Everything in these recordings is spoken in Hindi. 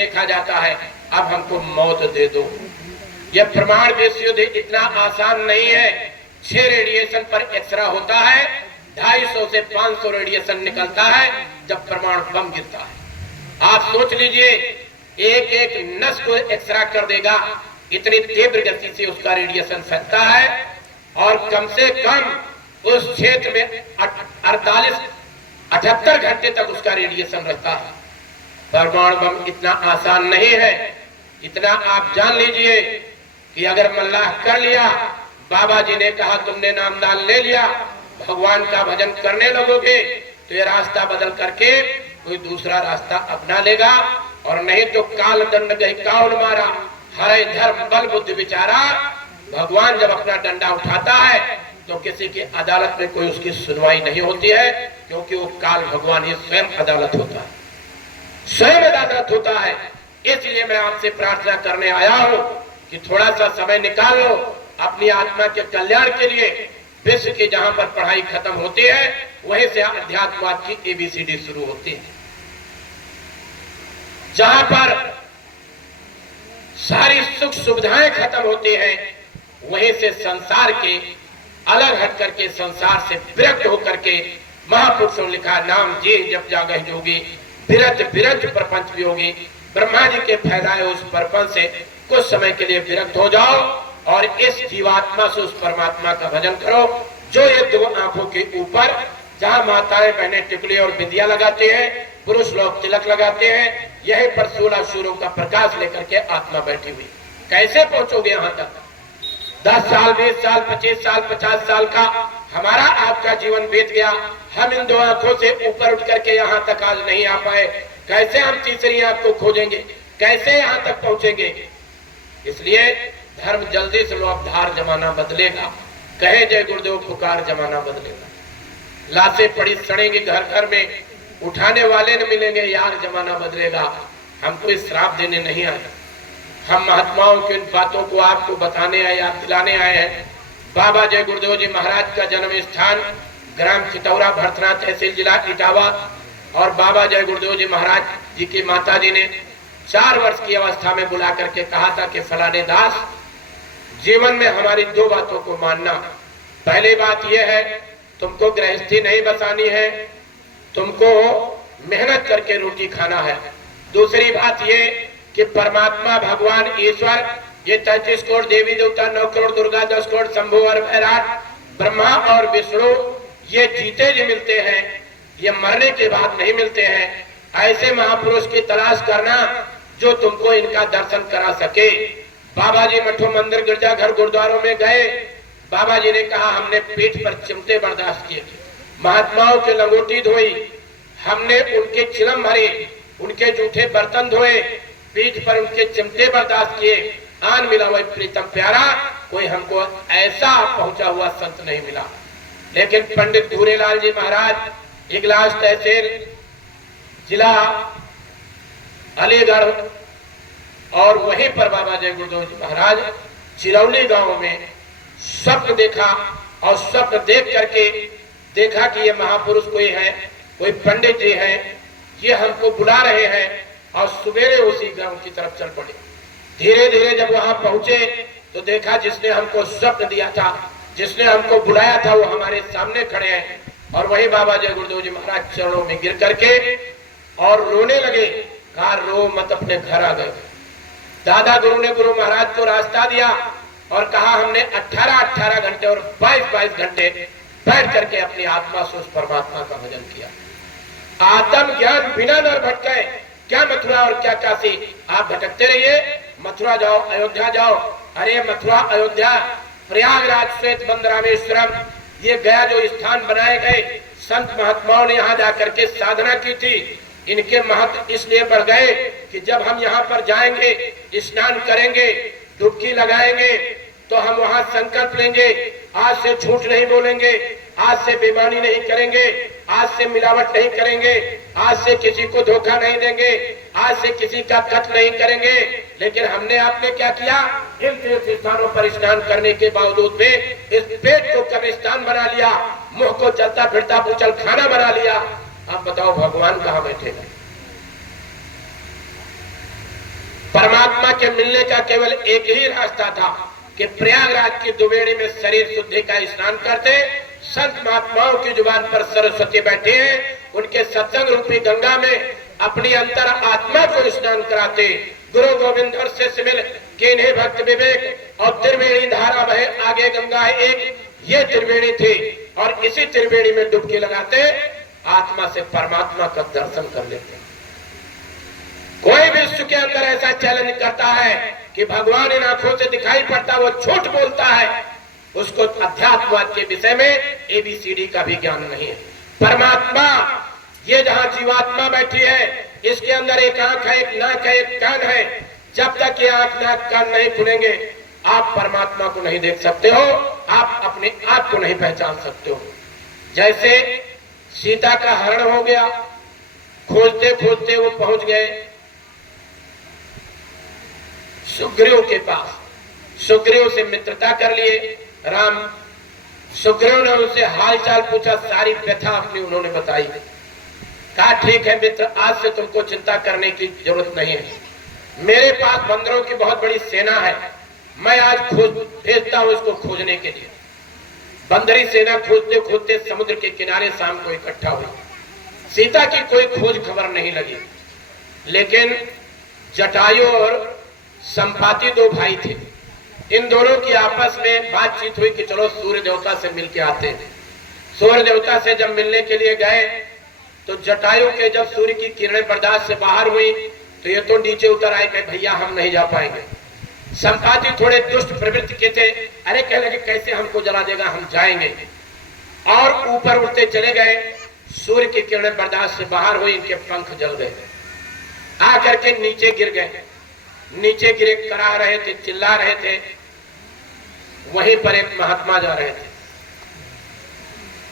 देखा जाता है, अब हमको मौत दे दो। यह प्रमाण विश्व युद्ध इतना आसान नहीं है। 6 रेडिएशन पर एक्सरा होता है, 250 से 500 रेडिएशन निकलता है जब परमाणु बम गिरता है। आप सोच लीजिए, एक एक नस को एक्सरा कर देगा, इतनी तीव्र गति से उसका रेडिएशन फैलता है और कम से कम उस क्षेत्र में 78 घंटे तक उसका रेडिएशन रहता है। परमाणु बम इतना आसान नहीं है। इतना आप जान लीजिए कि अगर मल्लाह कर लिया, बाबा जी ने कहा तुमने नामदान ले लिया, भगवान का भजन करने लगोगे तो ये रास्ता बदल करके कोई दूसरा रास्ता अपना लेगा, और नहीं तो काल दंड गई काउल मारा, हरे धर्म बल बुद्धि विचारा। भगवान जब अपना डंडा उठाता है तो किसी की अदालत में कोई उसकी सुनवाई नहीं होती है, क्योंकि वो काल भगवान ही स्वयं अदालत होता है, स्वयं अदालत होता है। इसलिए मैं आपसे प्रार्थना करने आया हूं कि थोड़ा सा समय निकाल लो अपनी आत्मा के कल्याण के लिए। विश्व की जहां पर पढ़ाई खत्म होती है, वहीं से अध्यात्मवाद की ABCD शुरू होती है। जहां पर सारी सुख सुविधाएं खत्म होती हैं, वहीं से संसार के अलग हट करके, संसार से विरक्त होकर के महापुरुषों ने लिखा, नाम जी जब जागे जोगी, विरत विरत प्रपंच वियोगी। ब्रह्मा जी के फैलाए उस प्रपंच से कुछ समय के लिए विरक्त हो जाओ और इस जीवात्मा से उस परमात्मा का भजन करो, जो ये 2 आंखों के ऊपर, जहां माताएं बहनें टिकली और बिंदिया लगाते हैं, पुरुष लोग तिलक लगाते हैं, यहीं पर 16 सूर्यों का प्रकाश लेकर के आत्मा बैठी हुई। कैसे पहुंचोगे यहां तक? 10 साल, 20 साल, 25 साल, 50 साल का हमारा आपका जीवन बीत गया, हम इन 2 आंखों से ऊपर उठ करके यहाँ तक आज नहीं आ पाए। कैसे हम तीसरी आंख को खोजेंगे? कैसे यहाँ तक पहुंचेंगे? इसलिए धर्म जल्दी से लो, अब धार जमाना बदलेगा। कहे जय गुरुदेव पुकार, जमाना बदलेगा। लाशें पड़ी सड़ेंगी घर घर में, उठाने वाले न मिलेंगे, यार जमाना बदलेगा। हम कोई श्राप देने नहीं आए, हम महात्माओं की इन बातों को आपको बताने आए, याद दिलाने आए हैं। बाबा जय गुरुदेव जी महाराज का जन्म स्थान ग्राम चितौरा, भरथना तहसील, जिला इटावा। और बाबा जय गुरुदेव जी महाराज जी की माता जी ने 4 वर्ष की अवस्था में बुला करके कहा था कि फलाने दास, जीवन में हमारी 2 बातों को मानना। पहली बात यह है, तुमको गृहस्थी नहीं बसानी है, तुमको मेहनत करके रोटी खाना है। दूसरी बात ये कि परमात्मा भगवान ईश्वर, ये 33 करोड़ देवी देवता, 9 करोड़ दुर्गा, 10 करोड़ शंभु और विराट, ब्रह्मा और विष्णु, ये जीते जी मिलते हैं, ये मरने के बाद नहीं मिलते हैं। ऐसे महापुरुष की तलाश करना जो तुमको इनका दर्शन करा सके। बाबा जी मठों, मंदिर, गिरजाघर, गुरुद्वारों में गए, बाबा जी ने कहा हमने पीठ पर चिमटे बर्दाश्त किए, महात्माओं के लंगोटी धोई, हमने उनके चिलम भरे, उनके जूठे बर्तन धोए, पीठ पर उनके चिमटे बर्दाश्त किए। आन मिला वही प्रीतम प्यारा, कोई हमको ऐसा पहुंचा हुआ संत नहीं मिला। लेकिन पंडित धूरेलाल जी महाराज, इगलास तहसील, जिला अलीगढ़, और वहीं पर बाबा जय गुरुदेव जी महाराज चिरौली गांव में स्वप्न देखा, और स्वप्न देख करके देखा कि ये महापुरुष कोई है, कोई पंडित जी हैं, ये हमको बुला रहे हैं, और सवेरे उसी गांव की तरफ चल पड़े। धीरे धीरे जब वहां पहुंचे तो देखा जिसने हमको स्वप्न दिया था, जिसने हमको बुलाया था, वो हमारे सामने खड़े हैं। और वही बाबा जय गुरुदेव जी महाराज चरणों में गिर करके और रोने लगे। कहा रो मत, अपने घर आ गए। दादा गुरु ने गुरु महाराज को रास्ता दिया और कहा हमने 18 घंटे और 22 घंटे बैठ करके अपनी आत्मा से उस परमात्मा का भजन किया। आत्म ज्ञान बिना नर भटके, क्या मथुरा और क्या काशी, आप भटकते रहिए। मथुरा जाओ, अयोध्या जाओ। अरे मथुरा, अयोध्या, प्रयागराज, श्वेत बंद, रामेश्वरम, ये गया जो स्थान बनाए गए, संत महात्माओं ने यहाँ जाकर के साधना की थी। इनके महत्व इसलिए बढ़ गए कि जब हम यहाँ पर जाएंगे, स्नान करेंगे, डुबकी लगाएंगे, तो हम वहां संकल्प लेंगे, आज से झूठ नहीं बोलेंगे, आज से बेईमानी नहीं करेंगे, आज से मिलावट नहीं करेंगे, आज से किसी को धोखा नहीं देंगे, आज से किसी का कत्ल नहीं करेंगे। लेकिन हमने आपने क्या किया? इन तीर्थ स्थानों पर स्नान करने के बावजूद भी इस पेट को कब्रिस्तान बना लिया, मुंह को चलता फिरता बूचल खाना बना लिया। अब बताओ भगवान कहाँ बैठेगा? परमात्मा के मिलने का केवल एक ही रास्ता था कि प्रयागराज की दुबेड़ी में शरीर शुद्धि का स्नान करते, संत महात्माओं की जुबान पर सरस्वती बैठे हैं, उनके सत्संग रूपी गंगा में अपनी अंतर आत्मा को स्नान कराते, गुरु गोविंद और शिष्य मिल किन्हीं भक्त विवेक और त्रिवेणी धारा बहे आगे गंगा है एक, ये त्रिवेणी थी। और इसी त्रिवेणी में डुबकी लगाते आत्मा से परमात्मा का दर्शन कर लेते। कोई भी विश्व के अंदर ऐसा चैलेंज करता है कि भगवान इन आंखों से दिखाई पड़ता, वो झूठ बोलता है, उसको अध्यात्मवाद के विषय में एबीसीडी का भी ज्ञान नहीं है। परमात्मा ये जहां जीवात्मा बैठी है, इसके अंदर एक आंख है, एक नाक है, एक कान है। जब तक ये आंख नाक कान नहीं खुलेंगे आप परमात्मा को नहीं देख सकते हो, आप अपने आप को नहीं पहचान सकते हो। जैसे सीता का हरण हो गया, खोजते खोजते वो पहुंच गए सुग्रीव के पास, सुग्रीव से मित्रता कर लिए राम। सुग्रीव ने उनसे हालचाल पूछा, सारी व्यथा अपनी उन्होंने बताई। कहा ठीक है मित्र, आज से तुमको चिंता करने की जरूरत नहीं है, मेरे पास बंदरों की बहुत बड़ी सेना है, मैं आज खोज भेजता हूं इसको खोजने के लिए। बंदरी सेना खोजते खोजते समुद्र के किनारे शाम को इकट्ठा हुई। सीता की कोई खोज खबर नहीं लगी, लेकिन जटायु और संपाति दो भाई थे, इन दोनों की आपस में बातचीत हुई कि चलो सूर्य देवता से मिल के आते हैं। सूर्य देवता से जब मिलने के लिए गए तो जटायु के जब सूर्य की किरणें बर्दाश्त से बाहर हुई तो ये तो नीचे उतर आए कि भैया हम नहीं जा पाएंगे। संपाति थोड़े दुष्ट प्रवृत्ति के थे, अरे कह लगे कैसे हमको जला देगा, हम जाएंगे। और ऊपर उड़ते चले गए, सूर्य की किरणें बर्दाश्त से बाहर हुई, इनके पंख जल गए, आकर के नीचे गिर गए। नीचे गिरे, करा रहे थे, चिल्ला रहे थे। वहीं पर एक महात्मा जा रहे थे।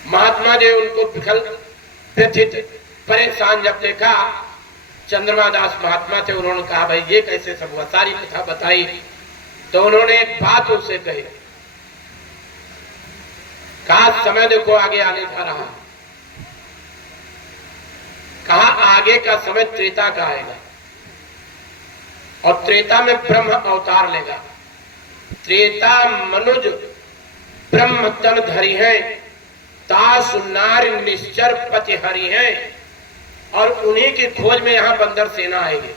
महात्मा जी उनको विकल व्यथित परेशान जब देखा, चंद्रमा दास महात्मा थे, उन्होंने कहा भाई ये कैसे सब हुआ, सारी कथा बताई। तो उन्होंने एक बात उनसे कही, कहा समय देखो आगे आने जा रहा, कहा आगे का समय त्रेता का आएगा और त्रेता में ब्रह्म अवतार लेगा। त्रेता मनुज ब्रह्म तन धरी है, तास नार निश्चर पति हरि है, और उन्हीं की खोज में यहां बंदर सेना आएगी।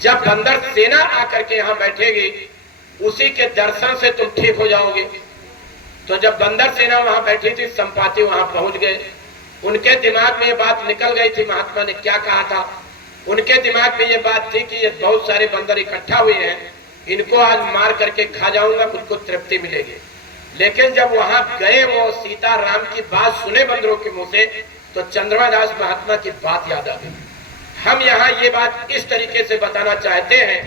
जब बंदर सेना आकर के यहां बैठेगी, उसी के दर्शन से तुम ठीक हो जाओगे। तो जब बंदर सेना वहां बैठी थी, संपाति वहां पहुंच गए। उनके दिमाग में ये बात निकल गई थी, महात्मा ने क्या कहा था। उनके दिमाग में ये बात थी कि ये बहुत सारे बंदर इकट्ठा हुए हैं, इनको आज मार करके खा जाऊंगा, मुझको तृप्ति मिलेगी। लेकिन जब वहां गए, वो सीता राम की बात सुने बंदरों के मुंह से, तो चंद्रमा दास महात्मा की बात याद आ गई। हम यहाँ ये बात इस तरीके से बताना चाहते हैं,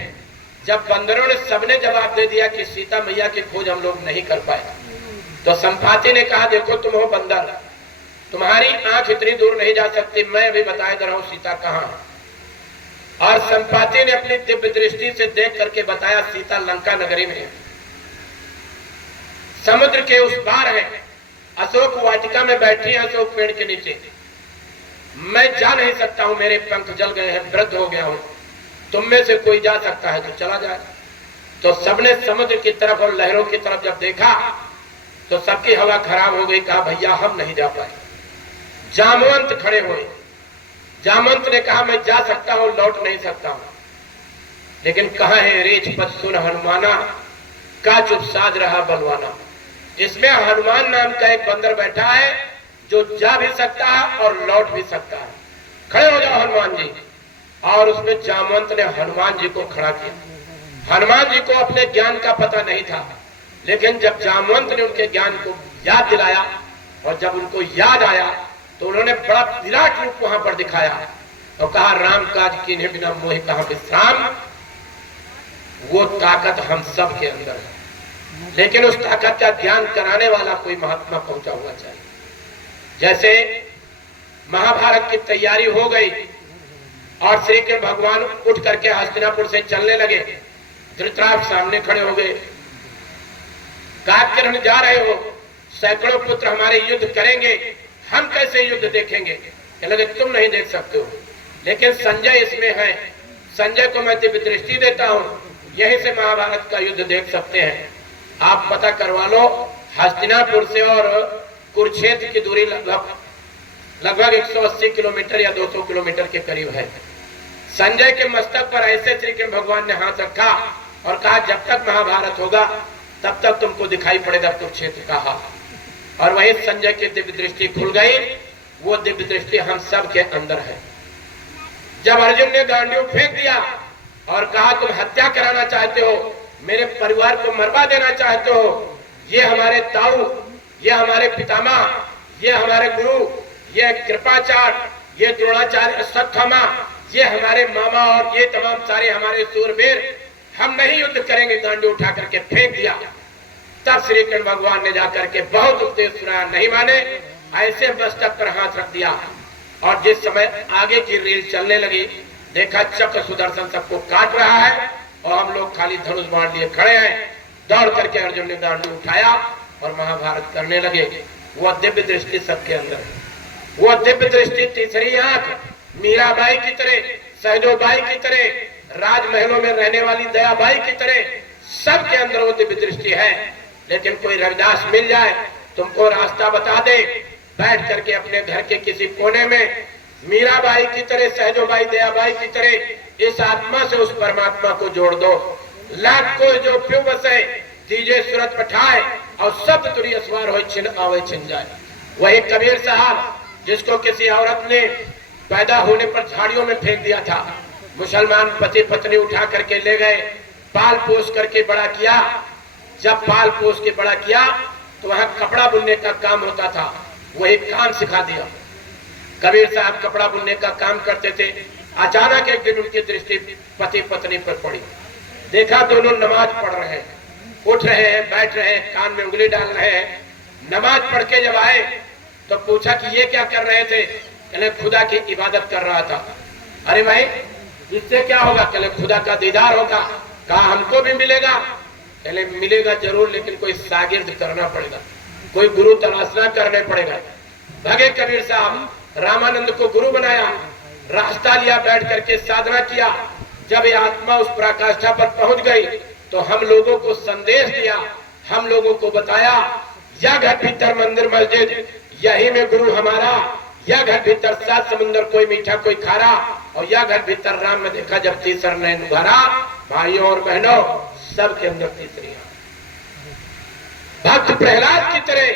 जब बंदरों ने सबने जवाब दे दिया कि सीता मैया की खोज हम लोग नहीं कर पाए, तो संपाति ने कहा देखो तुम हो बंदर, तुम्हारी आंख इतनी दूर नहीं जा सकती, मैं अभी बताया दे रहा हूं सीता कहाँ है। और संपाति ने अपनी दिव्य दृष्टि से देख करके बताया सीता लंका नगरी में है, समुद्र के उस पार है, अशोक वाटिका में बैठी है, अशोक पेड़ के नीचे। मैं जा नहीं सकता हूं, मेरे पंख जल गए हैं, वृद्ध हो गया हूं, तुम में से कोई जा सकता है तो चला जाए। तो सबने समुद्र की तरफ और लहरों की तरफ जब देखा तो सबकी हवा खराब हो गई। कहा भैया हम नहीं जा पाए। जामवंत खड़े हुए। जामवंत ने कहा मैं जा सकता हूं, लौट नहीं सकता हूं, लेकिन कहा है रेच पद सुन हनुमाना, का चुप साज रहा बलवाना। इसमें हनुमान नाम का एक बंदर बैठा है जो जा भी सकता है और लौट भी सकता है, खड़े हो जाओ हनुमान जी। और उसमें जामवंत ने हनुमान जी को खड़ा किया। हनुमान जी को अपने ज्ञान का पता नहीं था, लेकिन जब जामवंत ने उनके ज्ञान को याद दिलाया और जब उनको याद आया तो उन्होंने बड़ा विराट रूप वहां पर दिखाया और कहा राम काज कीन्हे बिना मोहि कहां विश्राम। वो ताकत हम सब के अंदर है, लेकिन उस ताकत का ज्ञान कराने वाला कोई महात्मा पहुंचा होना चाहिए। जैसे महाभारत की तैयारी हो गई और श्री कृष्ण भगवान उठ करके हस्तिनापुर से चलने लगे, धृतराष्ट्र सामने खड़े हो गए। काटकर जा रहे हो, सैकड़ों पुत्र हमारे युद्ध करेंगे, हम कैसे युद्ध देखेंगे? लगे तुम नहीं देख सकते हो, लेकिन संजय इसमें है, संजय को मैं दिव्य दृष्टि देता हूँ, यहीं से महाभारत का युद्ध देख सकते हैं। आप पता करवा लो, हस्तिनापुर से और कुरुक्षेत्र की दूरी लगभग 180 किलोमीटर या 200 किलोमीटर के करीब है। संजय के मस्तक पर ऐसे श्री कृष्ण भगवान ने हाथ रखा और कहा, जब तक महाभारत होगा तब तक तुमको दिखाई पड़ेगा कुरुक्षेत्र का हाल। और वही संजय की दिव्य दृष्टि खुल गई। वो दिव्य दृष्टि हम सब के अंदर है। जब अर्जुन ने गांडीव फेंक दिया और कहा, तुम हत्या कराना चाहते हो, मेरे परिवार को मरवा देना चाहते हो, ये हमारे ताऊ, ये हमारे पितामह, ये हमारे गुरु, ये कृपाचार्य, ये द्रोणाचार्य, अश्वत्थामा, ये हमारे मामा और ये तमाम सारे हमारे सूरवीर, हम नहीं युद्ध करेंगे, गांडी उठा करके फेंक दिया। तब श्री कृष्ण भगवान ने जाकर के बहुत उपदेश सुनाया, नहीं माने, ऐसे मस्तक पर हाथ रख दिया। और जिस समय आगे की रील चलने लगी, देखा चक्र सुदर्शन सबको काट रहा है और हम लोग खाली धनुष बाण लिए खड़े हैं। दौड़ करके अर्जुन ने गांडी उठाया और महाभारत करने लगे। वह दिव्य दृष्टि सबके अंदर है। वो दिव्य दृष्टि, तीसरी आंख, मीराबाई की तरह, सहजोबाई की तरह, राजमहलों में रहने वाली दयाबाई की तरह सबके अंदर वो दिव्य दृष्टि है। लेकिन कोई रविदास मिल जाए, तुमको रास्ता बता दे, बैठ करके अपने घर के किसी कोने में मीराबाई की तरह, सहजोबाई, दयाबाई की तरह इस आत्मा से उस परमात्मा को जोड़ दो। लाख को जो प्यू बसे, दीजे सूरत पठाए और सब तुरी असवार हो, छिन आवे छिन जाए। वही कबीर साहब, जिसको किसी औरत ने पैदा होने पर झाड़ियों में फेंक दिया था, मुसलमान पति पत्नी उठा करके ले गए, पाल पोस करके बड़ा किया। जब पाल पोस के बड़ा किया तो वहां कपड़ा बुनने का काम होता था, वही काम सिखा दिया। कबीर साहब कपड़ा बुनने का काम करते थे। अचानक एक दिन उनकी दृष्टि पति पत्नी पर पड़ी। देखा दोनों नमाज पढ़ रहे हैं, उठ रहे हैं, बैठ रहे हैं, कान में उंगली डाल रहे हैं। नमाज पढ़ के जब आए तो पूछा कि ये क्या कर रहे थे? कहले खुदा की इबादत कर रहा था। अरे भाई, इससे क्या होगा? कहले खुदा का दीदार होगा। कहा हमको भी मिलेगा? कहले मिलेगा जरूर, लेकिन कोई शागिर्द करना पड़ेगा, कोई गुरु तलाशना करने पड़ेगा। भगे कबीर साहब, रामानंद को गुरु बनाया, रास्ता लिया, बैठ करके साधना किया। जब ये आत्मा उस पराकाष्ठा पर पहुंच गई तो हम लोगों को संदेश दिया, हम लोगों को बताया, यह घर भीतर मंदिर मस्जिद, यही में गुरु हमारा, यह घर भीतर 7 समुंदर, कोई मीठा कोई खारा, और यह घर भीतर राम में देखा जब तीसरा नैन भरा। भाइयों और बहनों, सबके अंदर तीसरी आंख। भक्त प्रहलाद की तरह,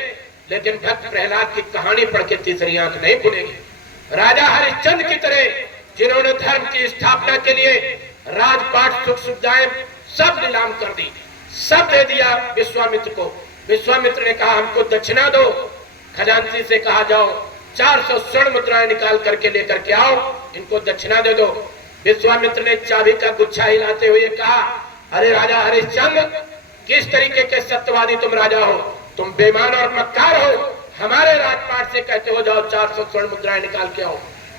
लेकिन भक्त प्रहलाद की कहानी पढ़ के तीसरी आंख नहीं खुलेगी। राजा हरिश्चंद्र की तरह, जिन्होंने धर्म की स्थापना के लिए राजपाट, सुख सुविधाएं सब नीलाम कर दी, सब दे दिया विश्वामित्र को। विश्वामित्र ने कहा हमको दक्षिणा दो। खजांची से कहा जाओ 400 स्वर्ण मुद्राएं निकाल करके लेकर के आओ, इनको दक्षिणा दे दो। विश्वामित्र ने चाबी का गुच्छा हिलाते हुए कहा, अरे राजा हरिश्चंद्र, किस तरीके के सत्यवादी तुम राजा हो? तुम बेईमान और मक्कार हो। हमारे राजपाट से कहते हो जाओ 400 स्वर्ण मुद्राएं निकाल के आओ।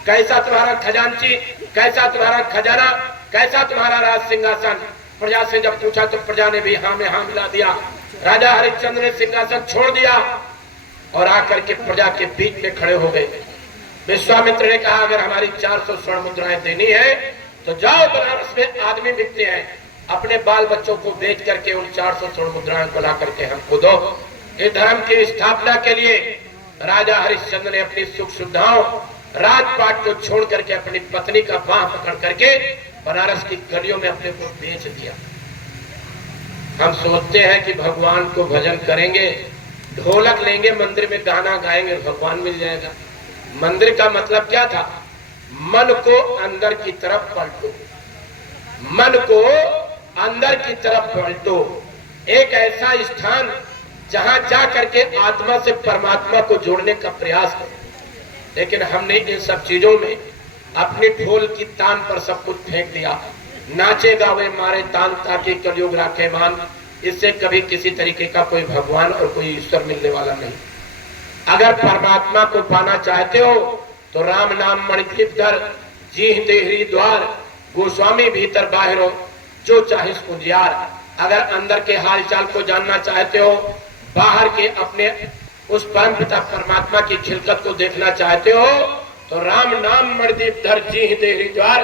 कैसा तुम्हारा खजांची, कैसा तुम्हारा खजाना, कैसा तुम्हारा राज सिंहासन? प्रजा से जब पूछा तो प्रजा ने भी हाँ में हाँ मिला दिया। राजा हरिश्चंद्र ने सिंहासन छोड़ दिया और आकर के प्रजा के बीच में खड़े हो गए। विश्वामित्र ने कहा अगर हमारी 400 स्वर्ण मुद्राएं देनी है तो जाओ, बनारस में आदमी बिकते हैं, अपने बाल बच्चों को बेच करके उन 400 स्वर्ण मुद्राएं को ला करके हमको दो। इस धर्म की स्थापना के लिए राजा हरिश्चंद्र ने अपनी सुख सुविधाओं, राजपाट को छोड़ करके अपनी पत्नी का बाह पकड़ करके बनारस की गलियों में अपने को बेच दिया। हम सोचते हैं कि भगवान को भजन करेंगे, ढोलक लेंगे, मंदिर में गाना गाएंगे, भगवान मिल जाएगा। मंदिर का मतलब क्या था? मन को अंदर की तरफ पलटो, मन को अंदर की तरफ पलटो। एक ऐसा स्थान जहां जा करके आत्मा से परमात्मा को जोड़ने का प्रयास करो। लेकिन हमने इन सब चीजों में अपनी ढोल की तान पर सब कुछ फेंक दिया। नाचे गावे मारे तान ताकि कलयुग राखे मान। इससे कभी किसी तरीके का कोई भगवान और कोई ईश्वर मिलने वाला नहीं। अगर परमात्मा को पाना चाहते हो तो राम नाम मणिदीप धर, जीह देहरी द्वार, गोस्वामी भीतर बाहर हो, जो चाहे उजियार। अगर अंदर के हालचाल को जानना चाहते हो, बाहर के अपने उस परम पिता परमात्मा की खिलकत को देखना चाहते हो तो राम नाम मणिदीप धर, जीह देहरी द्वार,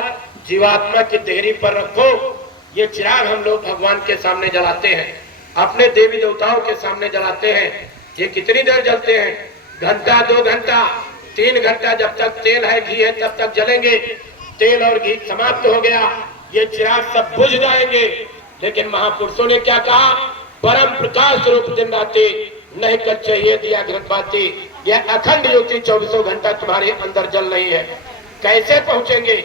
जीवात्मा की देहरी पर रखो। ये चिराग हम लोग भगवान के सामने जलाते हैं, अपने देवी देवताओं के सामने जलाते हैं। ये कितनी देर जलते हैं? घंटा, 2 घंटा, 3 घंटा। जब तक तेल है, घी है, तब तक जलेंगे। तेल और घी समाप्त हो गया, ये चिराग सब बुझ जाएंगे। लेकिन महापुरुषों ने क्या कहा? परम प्रकाश रूप दिन राति नहीं कर चाहिए दिया घृत बाती। यह अखंड ज्योति 24 घंटा तुम्हारे अंदर जल रही है। कैसे पहुंचेंगे?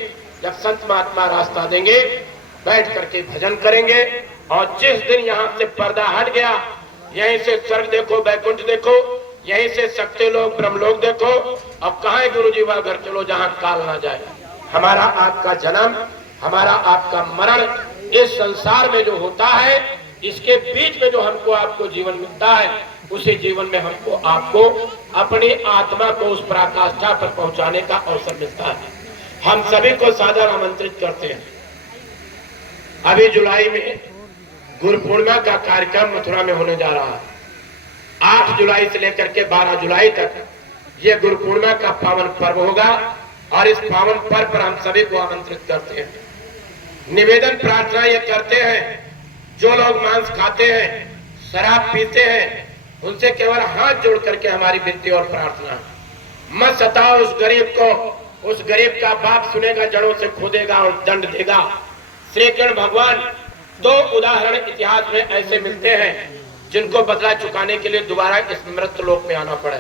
जब संत महात्मा रास्ता देंगे, बैठ करके भजन करेंगे। और जिस दिन यहाँ से पर्दा हट गया, यहीं से स्वर्ग देखो, बैकुंठ देखो, यहीं से शक्ति लोग, ब्रह्मलोक देखो। अब कहाँ है गुरु जी? वह घर चलो जहाँ काल ना जाए। हमारा आपका जन्म, हमारा आपका मरण इस संसार में जो होता है, इसके बीच में जो हमको आपको जीवन मिलता है, उसी जीवन में हमको आपको अपनी आत्मा को उस पराकाष्ठा पर पहुंचाने का अवसर मिलता है। हम सभी को सादर आमंत्रित करते हैं। अभी जुलाई में गुरु पूर्णिमा का कार्यक्रम मथुरा में होने जा रहा है। 8 जुलाई से लेकर के 12 जुलाई तक यह गुरु पूर्णिमा का पावन पर्व होगा। और इस पावन पर्व पर हम सभी को आमंत्रित करते हैं। निवेदन प्रार्थना ये करते हैं, जो लोग मांस खाते हैं, शराब पीते हैं, उनसे केवल हाथ जोड़ करके हमारी विनती और प्रार्थना है, मत सताओ उस गरीब को। उस गरीब का बाप सुनेगा, जड़ों से खोदेगा और दंड देगा। श्री कृष्ण भगवान 2 उदाहरण इतिहास में ऐसे मिलते हैं जिनको बदला चुकाने के लिए दोबारा इस मृत्यु लोक में आना पड़े।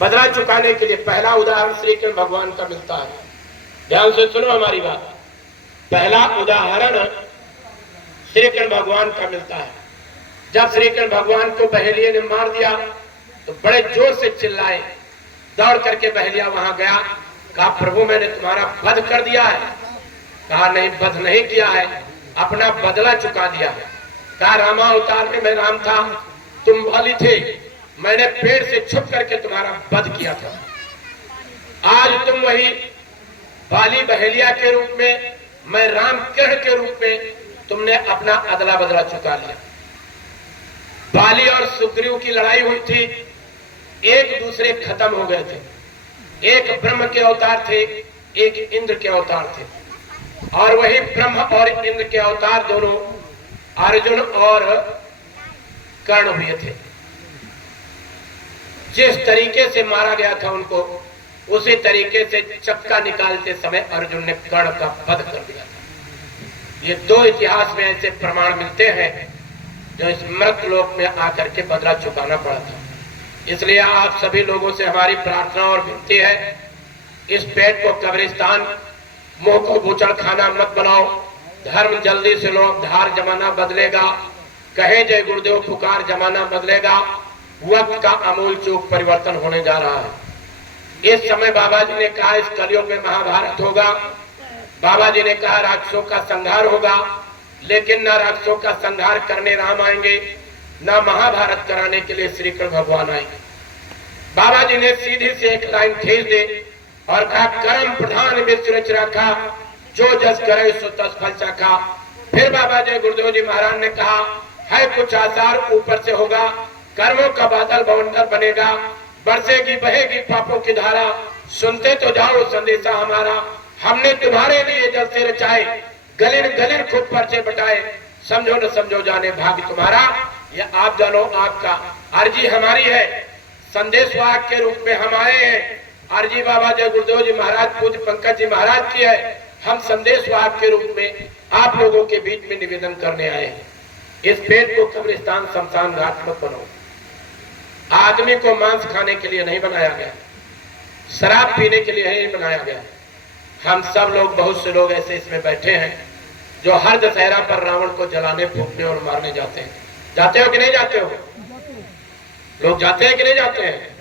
बदला चुकाने के लिए पहला उदाहरण श्री कृष्ण भगवान का मिलता है। ध्यान से सुनो हमारी बात। पहला उदाहरण श्री कृष्ण भगवान का मिलता है। जब श्री कृष्ण भगवान को बहेलिये ने मार दिया तो बड़े जोर से चिल्लाए। दौड़ करके बहेलिया वहां गया, कहा प्रभु मैंने तुम्हारा वध कर दिया है। कहा नहीं, वध नहीं किया है, अपना बदला चुका दिया है। कहा रामा अवतार में मैं राम था, तुम बाली थे, मैंने पेड़ से छुप करके तुम्हारा वध किया था। आज तुम वही बाली बहेलिया के रूप में, मैं राम कृष्ण के रूप में तुमने अपना अदला बदला चुका लिया। बाली और सुग्रीव की लड़ाई हुई थी, एक दूसरे खत्म हो गए थे। एक ब्रह्म के अवतार थे, एक इंद्र के अवतार थे। और वही ब्रह्म और इंद्र के अवतार दोनों अर्जुन और कर्ण हुए थे। जिस तरीके से मारा गया था उनको, उसी तरीके से चक्का निकालते समय अर्जुन ने कर्ण का वध कर दिया था। ये 2 इतिहास में ऐसे प्रमाण मिलते हैं जो इस मृत्यु लोक में आकर के बदला चुकाना पड़ा था। इसलिए आप सभी लोगों से हमारी प्रार्थना और विनती है, इस पेट को कब्रिस्तान, मुंह को बूचड़ खाना मत बनाओ। धर्म जल्दी से लो, धार जमाना बदलेगा। कहे जय गुरुदेव पुकार, जमाना बदलेगा। वक्त का आमूल चूक परिवर्तन होने जा रहा है। इस समय बाबा जी ने कहा इस कलयुग में महाभारत होगा। बाबा जी ने कहा राक्षसों का संहार होगा, लेकिन न राक्षसों का संहार करने राम आएंगे, न महाभारत कराने के लिए श्री कृष्ण भगवान आएंगे। बाबा जी ने सीधी से एक लाइन खींच दे और कहा कर्म प्रधान विश्व रखा, जो जस करे सो तस फल चाखा। फिर बाबा जी गुरुदेव जी महाराज ने कहा है कुछ आसार ऊपर से होगा, कर्मों का बादल बवंडर बनेगा, बरसेगी बहेगी पापों की धारा, सुनते तो जाओ संदेशा हमारा, हमने तुम्हारे लिए जल से रचाए, गलिन गलिन खुद परचे बटाए, समझो न समझो जाने भाग्य तुम्हारा, ये आप जानो आपका। अर्जी हमारी है, संदेश वाहक के रूप में हम आए हैं। अर्जी बाबा जय गुरुदेव जी महाराज, पूज्य पंकज जी महाराज की है। हम संदेश वाहक के रूप में आप लोगों के बीच में निवेदन करने आए हैं। इस पेट को कब्रिस्तान शमशान घाट मत बनाओ। आदमी को मांस खाने के लिए नहीं बनाया गया, शराब पीने के लिए नहीं बनाया गया। हम सब लोग, बहुत से लोग ऐसे इसमें बैठे हैं जो हर दशहरा पर रावण को जलाने, फूकने और मारने जाते हैं। जाते हो कि नहीं जाते हो? लोग जाते हैं कि नहीं जाते हैं?